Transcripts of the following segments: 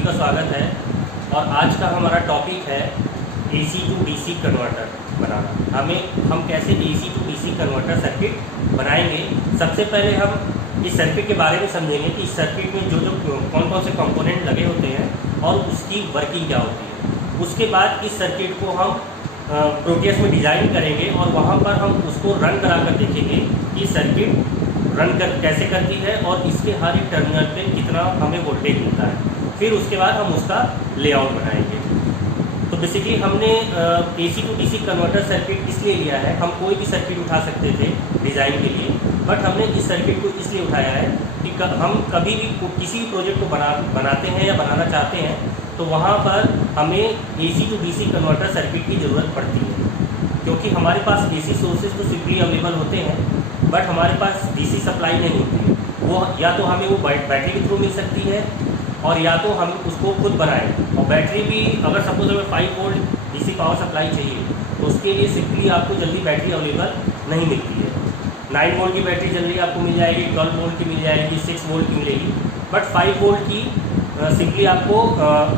सभी का स्वागत है। और आज का हमारा टॉपिक है AC टू DC कन्वर्टर बनाना। हम कैसे AC to DC converter circuit बनाएंगे। सबसे पहले हम इस सर्किट के बारे में समझेंगे कि इस सर्किट में जो कौन कौन से कंपोनेंट लगे होते हैं और उसकी वर्किंग क्या होती है। उसके बाद इस सर्किट को हम प्रोटियस में डिज़ाइन करेंगे और वहाँ पर हम उसको रन करा कर देखेंगे कि सर्किट कैसे करती है और इसके हर एक टर्मिनल पे कितना हमें वोल्टेज मिलता है। फिर उसके बाद हम उसका लेआउट बनाएंगे। तो बेसिकली हमने AC to DC converter circuit इसलिए लिया है, हम कोई भी सर्किट उठा सकते थे डिज़ाइन के लिए, बट हमने इस सर्किट को इसलिए उठाया है कि हम कभी भी किसी भी प्रोजेक्ट को बनाते हैं या बनाना चाहते हैं तो वहाँ पर हमें AC to DC converter circuit की ज़रूरत पड़ती है, क्योंकि हमारे पास AC सोर्सेज तो सिंपली अवेलेबल होते हैं बट हमारे पास DC सप्लाई नहीं होती। वो या तो हमें वो बैटरी के थ्रू मिल सकती है और या तो हम उसको खुद बनाएं। और बैटरी भी अगर सपोज हमें 5 वोल्ट DC पावर सप्लाई चाहिए तो उसके लिए सिंपली आपको जल्दी बैटरी अवेलेबल नहीं मिलती है। 9 वोल्ट की बैटरी जल्दी आपको मिल जाएगी, 12 वोल्ट की मिल जाएगी, 6 वोल्ट की मिलेगी, बट 5 वोल्ट की सिंपली आपको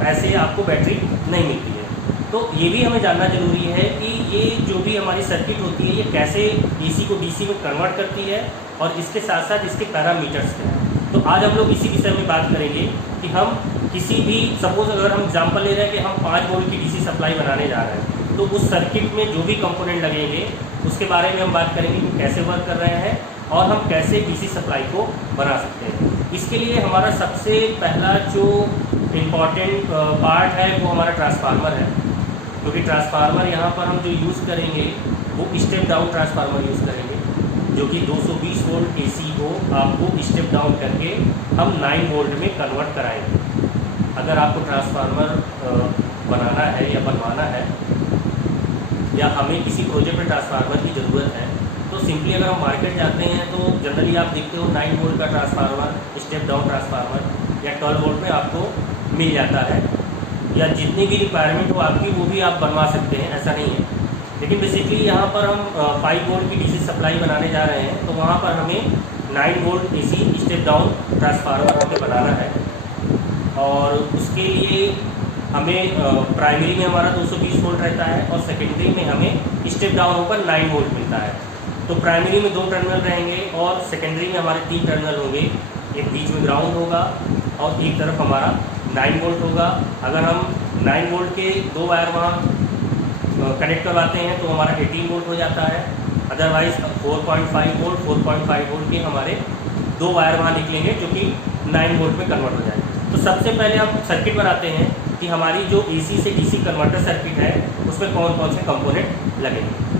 ऐसे आपको बैटरी नहीं मिलती है। तो ये भी हमें जानना जरूरी है कि ये जो भी हमारी सर्किट होती है ये कैसे AC को DC में कन्वर्ट करती है और इसके साथ साथ इसके पैरामीटर्स क्या हैं। तो आज हम लोग इसी विषय में बात करेंगे कि हम किसी भी सपोज अगर हम एग्जांपल ले रहे हैं कि हम 5 वोल्ट की DC सप्लाई बनाने जा रहे हैं तो उस सर्किट में जो भी कंपोनेंट लगेंगे उसके बारे में हम बात करेंगे कि कैसे वर्क कर रहे हैं और हम कैसे DC सप्लाई को बना सकते हैं। इसके लिए हमारा सबसे पहला जो इम्पॉर्टेंट पार्ट है वो हमारा ट्रांसफार्मर है, क्योंकि ट्रांसफार्मर यहाँ पर हम जो यूज़ करेंगे वो स्टेप डाउन ट्रांसफार्मर यूज़ करेंगे, जो कि 220 वोल्ट AC को आपको स्टेप डाउन करके हम 9 वोल्ट में कन्वर्ट कराएंगे। अगर आपको ट्रांसफार्मर बनाना है या बनवाना है या हमें किसी प्रोजेक्ट में ट्रांसफार्मर की ज़रूरत है तो सिंपली अगर हम मार्केट जाते हैं तो जनरली आप देखते हो 9 वोल्ट का ट्रांसफार्मर, स्टेप डाउन ट्रांसफार्मर या 12 वोल्ट में आपको मिल जाता है, या जितनी भी रिक्वायरमेंट हो आपकी वो भी आप बनवा सकते हैं, ऐसा नहीं है। लेकिन बेसिकली यहाँ पर हम 5 वोल्ट की DC सप्लाई बनाने जा रहे हैं तो वहाँ पर हमें 9 volt AC step down transformer हमें बनाना है। और उसके लिए हमें प्राइमरी में हमारा 220 वोल्ट रहता है और सेकेंडरी में हमें स्टेप डाउन होकर 9 वोल्ट मिलता है। तो प्राइमरी में 2 टर्मिनल रहेंगे और सेकेंडरी में हमारे 3 टर्मिनल होंगे। एक बीच में ग्राउंड होगा और एक तरफ हमारा 9 वोल्ट होगा। अगर हम 9 वोल्ट के 2 वायर वहाँ कनेक्ट करवाते हैं तो हमारा 18 वोल्ट हो जाता है। अदरवाइज 4.5 वोल्ट 4.5 वोल्ट के हमारे 2 वायर वहाँ निकलेंगे जो कि 9 वोल्ट में कन्वर्ट हो जाएंगे। तो सबसे पहले हम सर्किट बनाते हैं कि हमारी जो AC से DC कन्वर्टर सर्किट है उसमें कौन कौन से कंपोनेंट लगेंगे।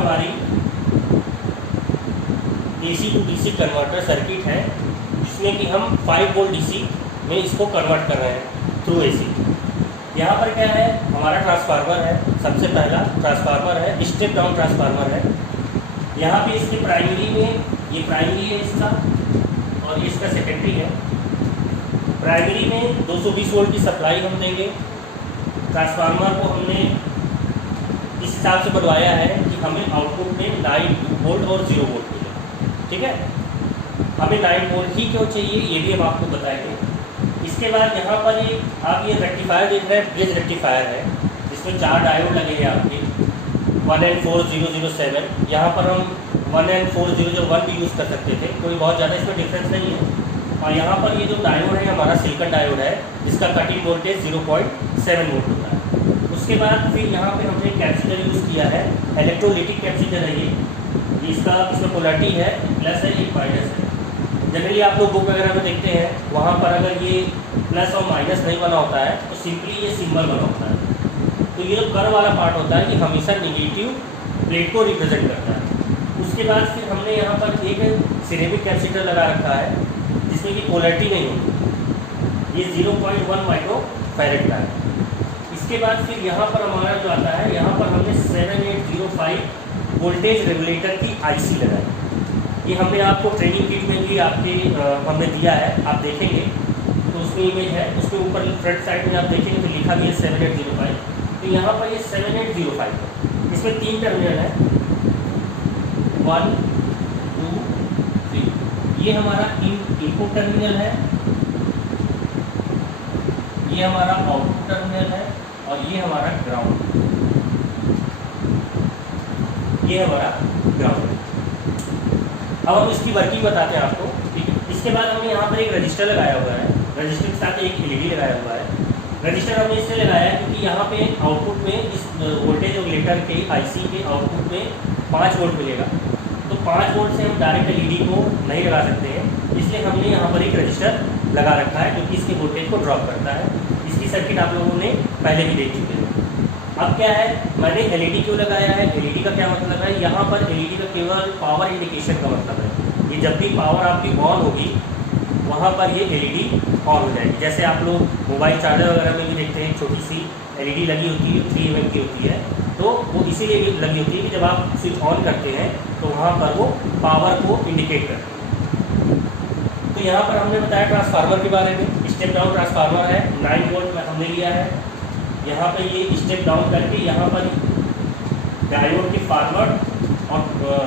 हमारी AC to DC converter circuit है, जिसमें कि हम 5 वोल्ट DC में इसको कन्वर्ट कर रहे हैं थ्रू AC। यहाँ पर क्या है, हमारा ट्रांसफार्मर है, सबसे पहला ट्रांसफार्मर है, स्टेप डाउन ट्रांसफार्मर है। यहाँ पे इसके प्राइमरी में, ये प्राइमरी है इसका और ये इसका सेकेंडरी है। प्राइमरी में 220 वोल्ट की सप्लाई हम देंगे। ट्रांसफार्मर को हमने इस हिसाब से बनवाया है कि हमें आउटपुट में 9 वोल्ट और 0 वोल्ट मिले, ठीक है। हमें 9 वोल्ट ही क्यों चाहिए ये भी हम आपको बताएंगे। इसके बाद यहाँ पर आप ये रेक्टिफायर देख रहे हैं, ब्रिज रेक्टिफायर है, जिसमें 4 डायोड लगे हैं आपके 1N4007। यहाँ पर हम 1N4001 भी यूज़ कर सकते थे, कोई बहुत ज़्यादा इसमें डिफरेंस नहीं है। और यहाँ पर ये जो डायोड है हमारा सिलिकॉन डायोड है, जिसका कटिंग वोल्टेज 0.7 वोल्ट होता है। उसके बाद फिर यहाँ पे हमने कैपेसिटर यूज़ किया है, इलेक्ट्रोलिटिक कैपेसिटर है ये इसमें पोलैरिटी है, प्लस है, एक माइनस है। जनरली आप लोग बुक वगैरह में देखते हैं, वहाँ पर अगर ये प्लस और माइनस नहीं बना होता है तो सिंपली ये सिंबल बना होता है। तो ये जो कर्व वाला पार्ट होता है, ये हमेशा नेगेटिव प्लेट को रिप्रेजेंट करता है। उसके बाद फिर हमने यहाँ पर एक सिरेमिक कैपेसिटर लगा रखा है, जिसमें कि पोलैरिटी नहीं होती, ये 0.1 माइक्रो फैरेड का है। इसके बाद फिर यहाँ पर हमारा जो आता है, यहाँ पर हमने 7805 वोल्टेज रेगुलेटर की IC लगाई। ये हमने आपको ट्रेनिंग किट में भी आपके हमने दिया है, आप देखेंगे तो उसमें इमेज है, उसके ऊपर फ्रंट साइड में आप देखेंगे तो लिखा भी है 7805। तो यहाँ पर ये 7805 है, इसमें 3 टर्मिनल है, 1 2 3। ये हमारा इनपुट टर्मिनल है, ये हमारा आउटपुट टर्मिनल है और ये हमारा ग्राउंड, ये हमारा ग्राउंड है। अब हम इसकी वर्किंग बताते हैं आपको, ठीक है। इसके बाद हमने यहाँ पर एक रजिस्टर लगाया हुआ है, रजिस्टर के साथ एक LED लगाया हुआ है। रजिस्टर हमने इसलिए लगाया है क्योंकि यहाँ पे आउटपुट में इस वोल्टेज रेगुलेटर के IC के आउटपुट में 5 वोल्ट मिलेगा। तो 5 वोल्ट से हम डायरेक्ट LED को नहीं लगा सकते हैं, इसलिए हमने यहाँ पर एक रजिस्टर लगा रखा है, जो कि इसके वोल्टेज को ड्रॉप करता है। इसकी सर्किट आप लोगों ने पहले भी देख चुके हैं। अब क्या है, मैंने LED क्यों लगाया है, LED का क्या मतलब है, यहाँ पर LED का केवल पावर इंडिकेशन का मतलब है। ये जब भी पावर आपकी ऑन होगी वहाँ पर ये LED ऑन हो जाएगी। जैसे आप लोग मोबाइल चार्जर वगैरह में भी देखते हैं, छोटी सी LED लगी होती है, 3 mm की होती है, तो वो इसीलिए लगी होती है कि जब आप स्विच ऑन करते हैं तो वहाँ पर वो पावर को इंडिकेट करती है। तो यहाँ पर हमने बताया ट्रांसफार्मर के बारे में, स्टेप डाउन ट्रांसफार्मर है, 9 वोल्ट में हमने लिया है। यहाँ पे ये स्टेप डाउन करके यहाँ पर डायोड के फॉरवर्ड और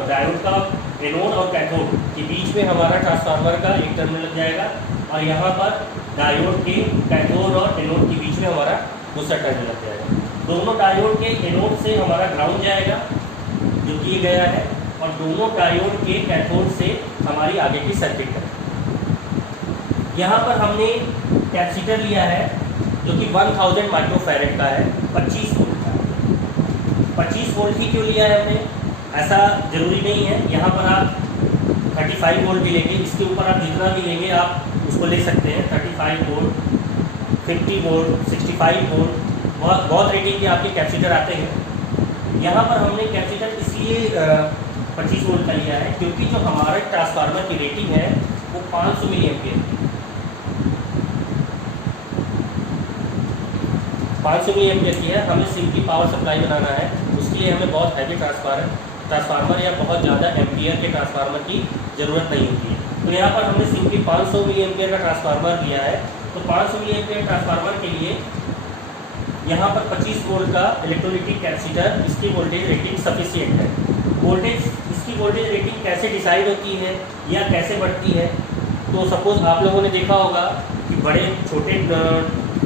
डायोड का एनोड और कैथोड के बीच में हमारा ट्रांसफार्मर का एक टर्मिनल लग जाएगा, और यहाँ पर डायोड के कैथोड और एनोड के बीच में हमारा दूसरा टर्मिनल लग जाएगा। दोनों डायोड के एनोड से हमारा ग्राउंड जाएगा, जो कि गया है, और दोनों डायोड के कैथोड से हमारी आगे की सर्किट है। यहाँ पर हमने कैपेसिटर लिया है जो कि 1000 माइक्रोफैरेड का है, 25 वोल्ट का। 25 वोल्ट ही क्यों लिया है हमने, ऐसा ज़रूरी नहीं है। यहाँ पर आप 35 वोल्ट भी लेंगे, इसके ऊपर आप जितना भी लेंगे आप उसको ले सकते हैं। 35 वोल्ट, 50 वोल्ट, 65 वोल्ट, बहुत रेटिंग के आपके कैपेसिटर आते हैं। यहाँ पर हमने कैपेसिटर इसलिए 25 वोल्ट का लिया है क्योंकि जो हमारे ट्रांसफार्मर की रेटिंग है वो 500 मिली एम्पियर है। 500 मिली एम्पियर की है, हमें सिंपली पावर सप्लाई बनाना है, उसके लिए हमें बहुत हैवी ट्रांसफार्मर या बहुत ज़्यादा एम्पियर के ट्रांसफार्मर की ज़रूरत नहीं होती है। तो यहाँ पर हमने सिंपली 500 मिली एम्पियर का ट्रांसफार्मर लिया है। तो 500 मिली एम्पियर ट्रांसफार्मर के लिए यहाँ पर 25 वोल्ट का इलेक्ट्रोलिटिक कैपेसिटर, इसकी वोल्टेज रेटिंग सफिशिएंट है। इसकी वोल्टेज रेटिंग कैसे डिसाइड होती है या कैसे बढ़ती है, तो सपोज़ आप लोगों ने देखा होगा कि बड़े छोटे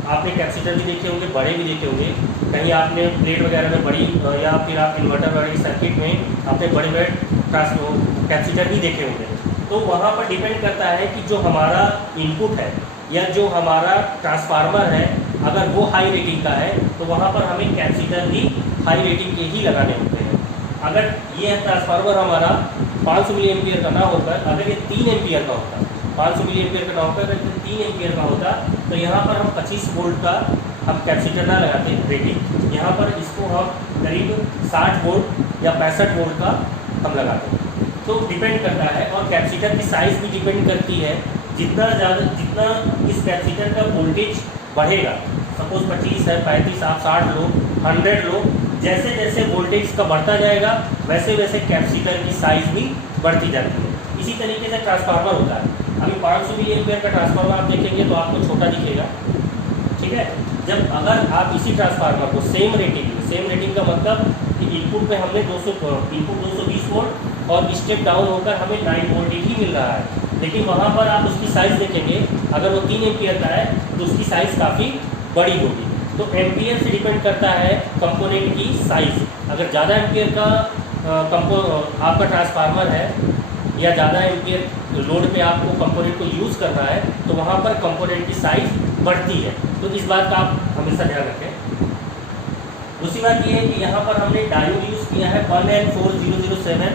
आपने कैपेसिटर भी देखे होंगे, बड़े भी देखे होंगे, कहीं आपने प्लेट वगैरह में बड़ी, या फिर आप इन्वर्टर वाली सर्किट में आपने बड़े बड़े कैपेसिटर भी देखे होंगे। तो वहाँ पर डिपेंड करता है कि जो हमारा इनपुट है या जो हमारा ट्रांसफार्मर है, अगर वो हाई रेटिंग का है तो वहाँ पर हमें कैपेसिटर भी हाई रेटिंग के ही लगाने होते हैं। अगर ये ट्रांसफार्मर हमारा 500 मिली एम्पियर का ना होकर अगर ये 3 एम्पियर का होता, 500 मिली एम्पियर का ना होकर अगर 3 एम्पियर का होता, तो यहाँ पर हम 25 वोल्ट का हम कैपेसिटर ना लगाते रेटिंग, यहाँ पर इसको हम करीब 60 वोल्ट या 65 वोल्ट का हम लगाते हैं। तो डिपेंड करता है, और कैपेसिटर की साइज़ भी डिपेंड करती है। जितना इस कैपेसिटर का वोल्टेज बढ़ेगा, सपोज 25 है, 35, आप 60 लो, 100 लो, जैसे जैसे वोल्टेज इसका बढ़ता जाएगा वैसे वैसे कैपेसिटर की साइज़ भी बढ़ती जाती है। इसी तरीके से ट्रांसफार्मर होता है। अभी 500 मिली एम्पियर का ट्रांसफार्मर आप देखेंगे तो आपको छोटा दिखेगा, ठीक है। जब अगर आप इसी ट्रांसफार्मर को सेम रेटिंग का मतलब कि इनपुट पे हमने 220 वोल्ट और स्टेप डाउन होकर हमें 9 वोल्ट ही मिल रहा है, लेकिन वहाँ पर आप उसकी साइज़ देखेंगे, अगर वो 3 एम्पियर का है तो उसकी साइज़ काफ़ी बड़ी होगी। तो एम्पियर से डिपेंड करता है कंपोनेंट की साइज़। अगर ज़्यादा एम्पियर का आपका ट्रांसफार्मर है या ज़्यादा एम्पियर लोड पे आपको कंपोनेंट को यूज़ करना है तो वहाँ पर कंपोनेंट की साइज़ बढ़ती है। तो इस बात का आप हमेशा ध्यान रखें। दूसरी बात ये है कि यहाँ पर हमने डायोड यूज़ किया है 1N4007।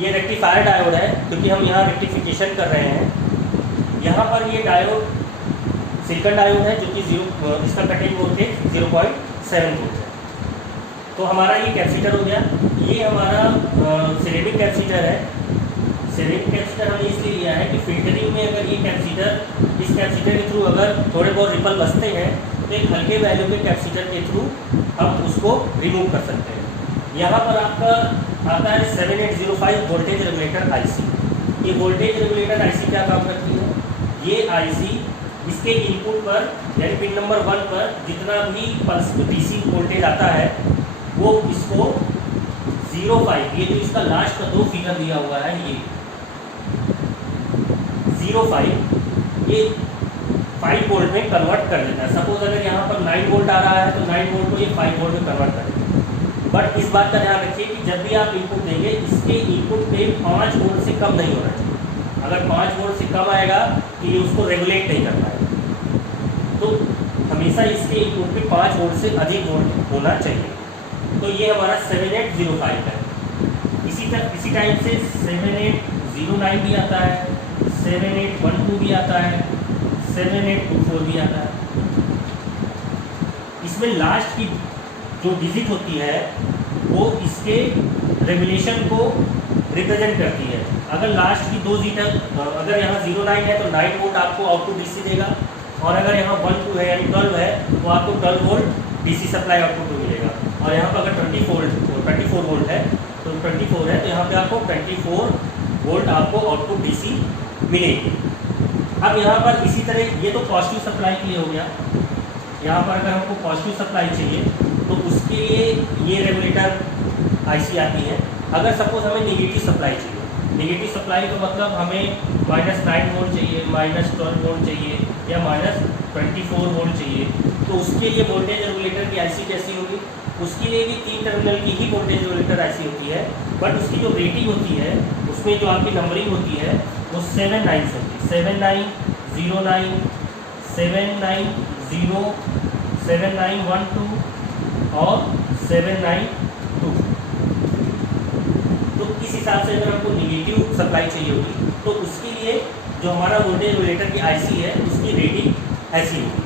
ये रेक्टिफायर डायोड है क्योंकि हम यहाँ रेक्टिफिकेशन कर रहे हैं। यहाँ पर ये डायोड सिलिकॉन डायोड है जो कि इसका कटिंग वोल्टेज 0.7 वोल्ट है। तो हमारा ये कैपेसिटर हो गया। ये हमारा सिरेमिक कैपेसिटर है। सिरेमिक कैपेसिटर हमने इसलिए लिया है कि फिल्टरिंग में अगर ये कैपेसिटर, इस कैपेसिटर के थ्रू अगर थोड़े बहुत रिपल बचते हैं तो एक हल्के वैल्यू के कैपेसिटर के थ्रू हम उसको रिमूव कर सकते हैं। यहाँ पर आपका आता है 7805 वोल्टेज रेगुलेटर आईसी। ये वोल्टेज रेगुलेटर आईसी क्या काम करती है? ये आईसी इसके इनपुट पर यानी पिन नंबर 1 पर जितना भी पल्स डीसी वोल्टेज आता है वो इसको 05, ये जो इसका लास्ट का 2 फिगर दिया हुआ है, ये 05 ये 5 वोल्ट में कन्वर्ट कर देता है। सपोज अगर यहाँ पर 9 वोल्ट आ रहा है तो 9 वोल्ट को ये 5 वोल्ट में कन्वर्ट कर देगा। बट इस बात का ध्यान रखिए कि जब भी आप इनपुट देंगे इसके इनपुट पे 5 वोल्ट से कम नहीं होना चाहिए। अगर 5 वोल्ट से कम आएगा तो ये उसको रेगुलेट नहीं कर पाएगा। तो हमेशा इसके इनपुट पे 5 वोल्ट से अधिक वोल्ट होना चाहिए। तो ये हमारा 7805 है। इसी टाइप से 7809 भी आता है, 7812 भी आता है, 7824 भी आता है। इसमें लास्ट की जो डिजिट होती है वो इसके रेगुलेशन को रिप्रेजेंट करती है। अगर लास्ट की 2 डिजिट अगर यहाँ 09 है तो 9 वोल्ट आपको आउटपुट डीसी देगा, और अगर यहाँ 12 है यानी 12 है तो आपको 12 वोल्ट डीसी सप्लाई आउटपुट मिलेगा। और यहाँ पर अगर 24 वोल्ट है तो 24 है तो यहाँ पे आपको 24 वोल्ट आपको आउटपुट डीसी मिलेगी। अब यहाँ पर इसी तरह ये तो पॉजिटिव सप्लाई के लिए हो गया। यहाँ पर अगर हमको पॉजिटिव सप्लाई चाहिए तो उसके लिए ये रेगुलेटर आईसी आती है। अगर सपोज हमें नेगेटिव सप्लाई चाहिए, नेगेटिव सप्लाई का मतलब हमें -9 वोल्ट चाहिए, -12 वोल्ट चाहिए या -24 वोल्ट चाहिए, तो उसके लिए वोल्टेज रेगुलेटर की आईसी कैसी होगी? उसके लिए भी 3 टर्मिनल की ही वोल्टेज रेगुलेटर आईसी होती है, बट उसकी जो रेटिंग होती है उसमें जो आपकी नंबरिंग होती है वो 79 से होती है। 7909, 790, 7912 और 792। तो इस हिसाब से अगर हमको नेगेटिव सप्लाई चाहिए होगी तो उसके लिए जो हमारा वोल्टेज रेगुलेटर की आईसी है उसकी रेटिंग ऐसी होगी।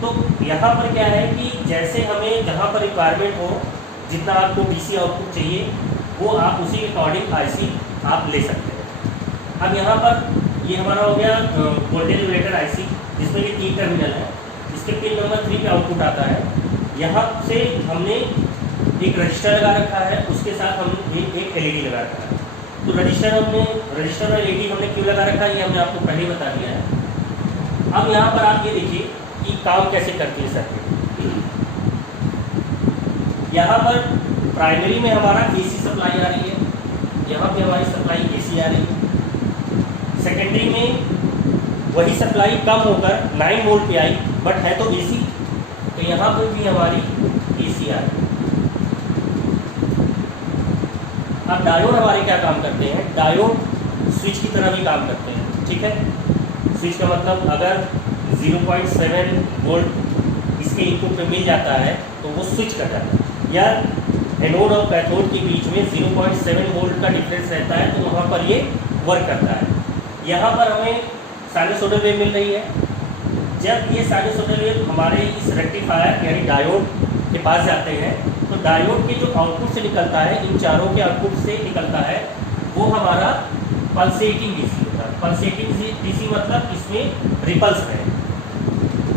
तो यहाँ पर क्या है कि जैसे हमें जहाँ पर रिक्वायरमेंट हो, जितना आपको डीसी आउटपुट चाहिए वो आप उसी अकॉर्डिंग आईसी आप ले सकते हैं। अब यहाँ पर ये हमारा हो गया वोल्टेज रेगुलेटर आईसी जिसमें कि 3 टर्मिनल है। इसके पिन नंबर 3 पे आउटपुट आता है। यहाँ से हमने एक रजिस्टर लगा रखा है, उसके साथ हमने एक एलईडी लगा रखा है। तो रजिस्टर और एलईडी हमने क्यों लगा रखा है ये हमने आपको पहले ही बता दिया है। अब यहाँ पर आप ये देखिए कि काम कैसे करती है सर्किट। यहाँ पर प्राइमरी में हमारा एसी सप्लाई आ रही है, यहाँ पे हमारी सप्लाई एसी आ रही है। सेकेंडरी में वही सप्लाई कम होकर 9 वोल्ट पे आई, बट है तो एसी, तो यहाँ पर भी हमारी एसी आ रही है। अब डायोड हमारे क्या काम करते हैं? डायोड स्विच की तरह भी काम करते हैं, ठीक है। स्विच का मतलब अगर 0.7 वोल्ट इसके इनपुट पे मिल जाता है तो वो स्विच कर जाता है, या एनोड और कैथोड के बीच में 0.7 वोल्ट का डिफरेंस रहता है तो वहाँ पर ये वर्क करता है। यहाँ पर हमें साइनसोइडल वेव मिल रही है, जब ये साइनसोइडल वेव हमारे इस रेक्टिफायर यानी डायोड के पास जाते हैं तो डायोड के जो आउटपुट से निकलता है, इन चारों के आउटपुट से निकलता है, वो हमारा पल्सेटिंग डीसी होता है। पल्सेटिंग डीसी मतलब इसमें रिपल्स है,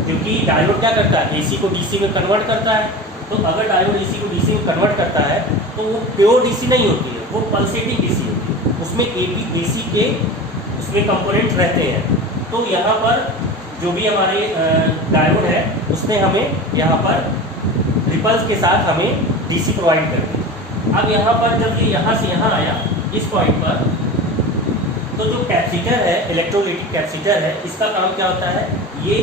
क्योंकि डायोड क्या करता है, एसी को डीसी में कन्वर्ट करता है। तो अगर डायोड एसी को डीसी में कन्वर्ट करता है तो वो प्योर डीसी नहीं होती है, वो पल्सेटिंग डीसी होती है। उसमें एसी के उसमें कंपोनेंट रहते हैं। तो यहाँ पर जो भी हमारे डायोड है उसने हमें यहाँ पर रिपल्स के साथ हमें डीसी प्रोवाइड कर दी। अब यहाँ पर जब ये यहाँ से यहाँ आया इस पॉइंट पर, तो जो कैपेसिटर है, इलेक्ट्रोलाइटिक कैपेसिटर है, इसका काम क्या होता है, ये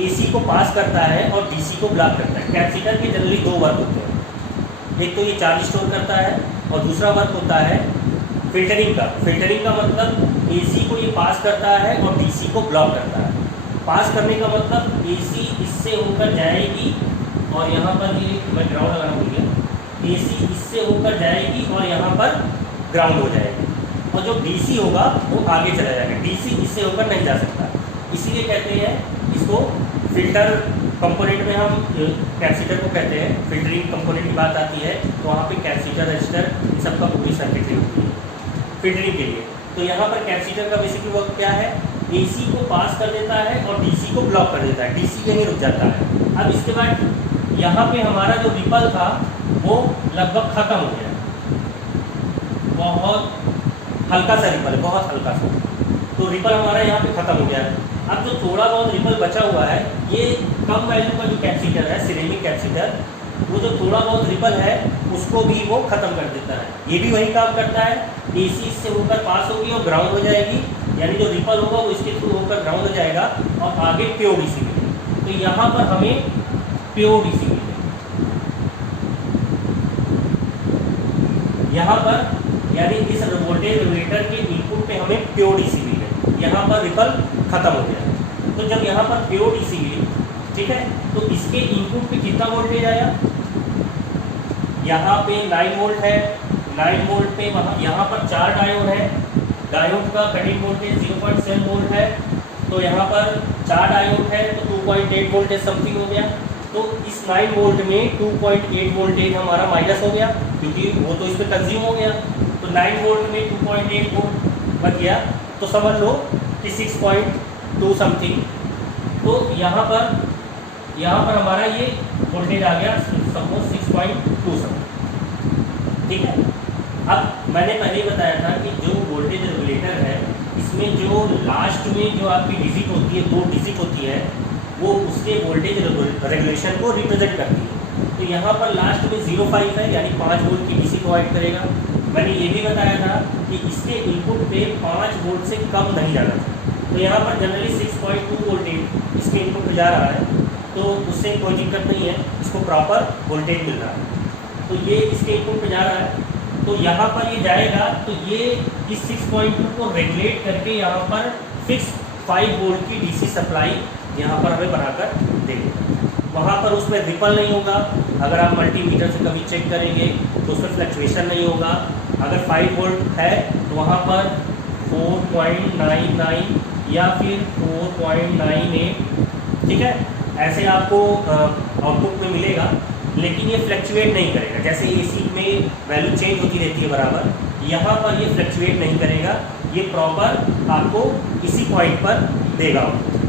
एसी को पास करता है और डीसी को ब्लॉक करता है। कैपेसिटर के जनरली दो वर्क होते हैं, एक तो ये चार्ज स्टोर करता है और दूसरा वर्क होता है फिल्टरिंग का। फिल्टरिंग का मतलब एसी को ये पास करता है और डीसी को ब्लॉक करता है। पास करने का मतलब एसी इससे होकर जाएगी और यहाँ पर ये मैं ग्राउंड लगाना भूल गया, एसी इससे होकर जाएगी और यहाँ पर ग्राउंड हो जाएगी, और जो डीसी होगा वो आगे चला जाएगा। डीसी इससे होकर नहीं जा सकता, इसीलिए कहते हैं इसको फिल्टर कंपोनेंट में हम कैपेसिटर को कहते हैं। फिल्टरिंग कंपोनेंट की बात आती है तो वहाँ पे कैपेसिटर, रजिस्टर, इन सबका पूरी सर्किटरी होती है फिल्टरिंग के लिए। तो यहाँ पर कैपेसिटर का बेसिकली वर्क क्या है, एसी को पास कर देता है और डीसी को ब्लॉक कर देता है, डीसी कहीं रुक जाता है। अब इसके बाद यहाँ पे हमारा जो रिपल था वो लगभग ख़त्म हो गया, बहुत हल्का सा रिपल है, बहुत हल्का सा। तो रिपल हमारा यहाँ पे ख़त्म हो गया है। अब जो थोड़ा बहुत रिपल बचा हुआ है, ये कम वैल्यू का जो कैपेसिटर है, सिरेमिक कैपेसिटर, वो जो थोड़ा बहुत रिपल है उसको भी वो ख़त्म कर देता है। ये भी वही काम करता है, एसी इससे होकर पास होगी और ग्राउंड हो जाएगी, यानी जो रिपल होगा वो इसके थ्रू होकर ग्राउंड हो जाएगा और आगे प्योर डीसी मिलेगी। तो यहाँ पर हमें प्योर डीसी मिलेगी, यहाँ पर यानी इस वोल्टेज रेगुलेटर के इनपुट पे हमें प्योर डीसी मिले। यहाँ पर रिपल खत्म हो गया। तो जब यहाँ पर प्योर डीसी मिली, ठीक है, तो इसके इनपुट पे कितना वोल्टेज आया, यहाँ पे 9 वोल्ट है, 9 वोल्ट पे वहाँ यहाँ पर 4 डायोड है, डायोड का कटिंग वोल्टेज 0.7 वोल्ट है। तो यहाँ पर 4 डायोड है तो 2.8 वोल्टेज समथिंग हो गया। तो इस 9 वोल्ट में 2.8 वोल्टेज हमारा माइनस हो गया, क्योंकि वो तो इस पर कंज्यूम हो गया। तो 9 वोल्ट में 2.8 वोल्ट बच गया, तो समझ लो कि 6.2 समथिंग। तो यहाँ पर हमारा ये वोल्टेज आ गया सपोज 6.2 समथिंग, ठीक है। अब मैंने पहले ही बताया था कि जो वोल्टेज रेगुलेटर है, इसमें जो लास्ट में जो आपकी डिजिट होती है, 2 डिजिट होती है, वो उसके वोल्टेज रेगुलेशन को रिप्रेजेंट करती है। तो यहाँ पर लास्ट में 0.5 है, यानी 5 वोल्ट की डीसी प्रोवाइड करेगा। मैंने ये भी बताया था कि इसके इनपुट पे 5 वोल्ट से कम नहीं जाना चाहिए। तो यहाँ पर जनरली 6.2 वोल्टेज इसके इनपुट पे जा रहा है, तो उससे कोई दिक्कत नहीं है, इसको प्रॉपर वोल्टेज मिल रहा है। तो ये इसके इनपुट पे जा रहा है, तो यहाँ पर ये जाएगा, तो ये इस 6.2 को रेगुलेट करके यहाँ पर फिक्स 5 वोल्ट की डीसी सप्लाई यहाँ पर हमें बनाकर देंगे। वहाँ पर उसमें रिपल नहीं होगा। अगर आप मल्टीमीटर से कभी चेक करेंगे तो उसमें फ्लक्चुएशन नहीं होगा। अगर 5 वोल्ट है तो वहाँ पर 4.99 या फिर 4.98, ठीक है, ऐसे आपको आउटपुट में मिलेगा। लेकिन ये फ्लक्चुएट नहीं करेगा, जैसे एसी में वैल्यू चेंज होती रहती है बराबर, यहाँ पर ये फ्लक्चुएट नहीं करेगा, ये प्रॉपर आपको इसी पॉइंट पर देगा।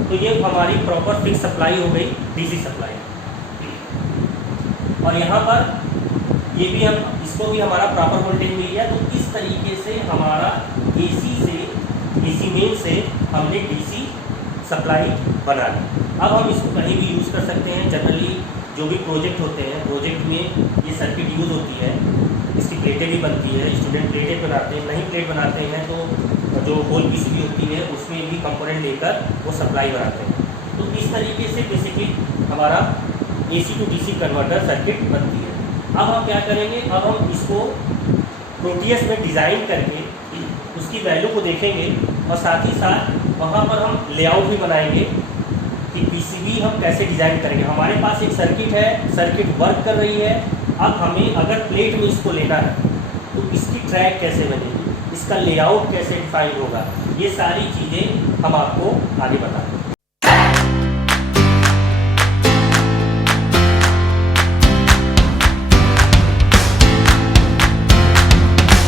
तो ये हमारी प्रॉपर फिक्स सप्लाई हो गई, डीसी सप्लाई। और यहाँ पर ये भी हम इसको भी हमारा प्रॉपर वोल्टेज मिल गया। तो इस तरीके से हमारा एसी मेन से हमने डीसी सप्लाई बना ली। अब हम इसको कहीं भी यूज़ कर सकते हैं। जनरली जो भी प्रोजेक्ट होते हैं, प्रोजेक्ट में ये सर्किट यूज़ होती है, इसकी प्लेटें भी बनती है, स्टूडेंट प्लेटें बनाते हैं, नहीं प्लेट बनाते हैं तो जो होल पीसीबी होती है उसमें भी कंपोनेंट लेकर वो सप्लाई बनाते हैं। तो इस तरीके से बेसिकली हमारा AC to DC converter circuit बनती है। अब हम क्या करेंगे, अब हम इसको प्रोटीएस में डिज़ाइन करके उसकी वैल्यू को देखेंगे और साथ ही साथ वहाँ पर हम लेआउट भी बनाएंगे कि पीसीबी हम कैसे डिज़ाइन करेंगे। हमारे पास एक सर्किट है, सर्किट वर्क कर रही है। अब हमें अगर प्लेट में इसको लेना है तो इसकी ट्रैक कैसे बनेगी, इसका लेआउट कैसे डिफाइन होगा, ये सारी चीज़ें हम आपको आगे बताएंगे।